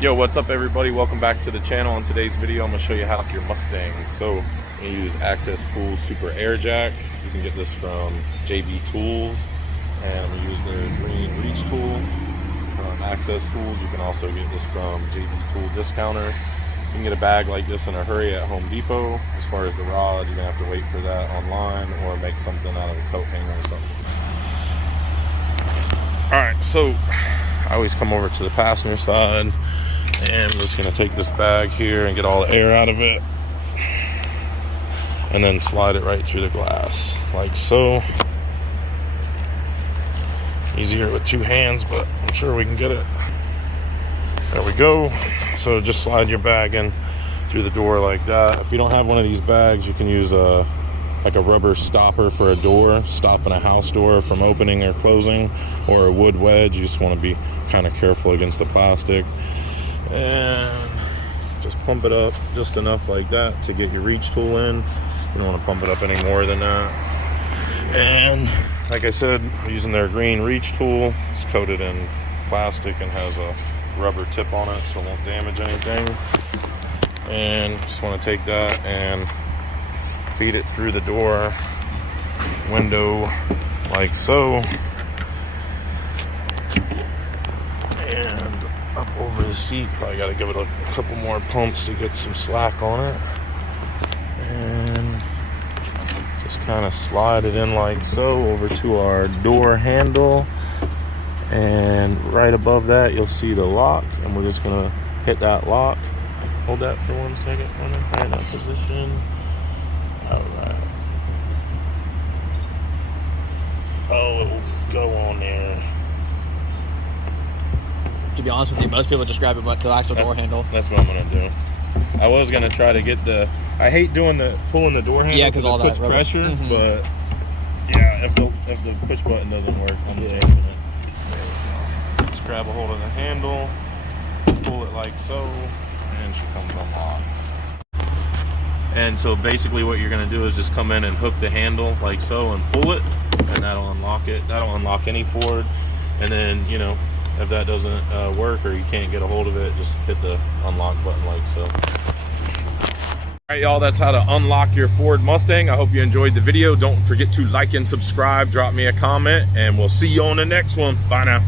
Yo, what's up everybody? Welcome back to the channel. In today's video I'm going to show you how to lock your Mustang. So you use Access Tools Super Air Jack. You can get this from JB Tools, and I'm going to use their green reach tool from Access Tools. You can also get this from JB Tool Discounter. You can get a bag like this in a hurry at Home Depot. As far as the rod, you're going to have to wait for that online or make something out of a coat hanger or something. Alright, so I always come over to the passenger side, and I'm just going to take this bag here and get all the air out of it, and then slide it right through the glass like so. Easier with two hands, but I'm sure we can get it. There we go. So just slide your bag in through the door like that. If you don't have one of these bags, you can use like a rubber stopper for a door, stopping a house door from opening or closing, or a wood wedge. You just want to be kind of careful against the plastic, and just pump it up just enough like that to get your reach tool in. You don't want to pump it up any more than that. And like I said, I'm using their green reach tool. It's coated in plastic and has a rubber tip on it, so it won't damage anything. And just want to take that and feed it through the door window like so, and up over the seat. Probably got to give it a couple more pumps to get some slack on it, and just kind of slide it in like so over to our door handle, and right above that you'll see the lock, and we're just gonna hit that lock. Hold that for 1 second, right in that position. Alright. Oh, it will go on there. To be honest with you, most people just grab the actual door handle. That's what I'm gonna do. I was gonna try to get the. I hate doing pulling the door handle. Yeah, because all it puts that pressure. Mm-hmm. But yeah, if the push button doesn't work, I'm just taking it. Just grab a hold of the handle, pull it like so, and she comes unlocked. And so basically what you're going to do is just come in and hook the handle like so and pull it, and that'll unlock it. That'll unlock any Ford. And then, you know, if that doesn't work or you can't get a hold of it, just hit the unlock button like so. Alright y'all, that's how to unlock your Ford Mustang. I hope you enjoyed the video. Don't forget to like and subscribe, drop me a comment, and we'll see you on the next one. Bye now.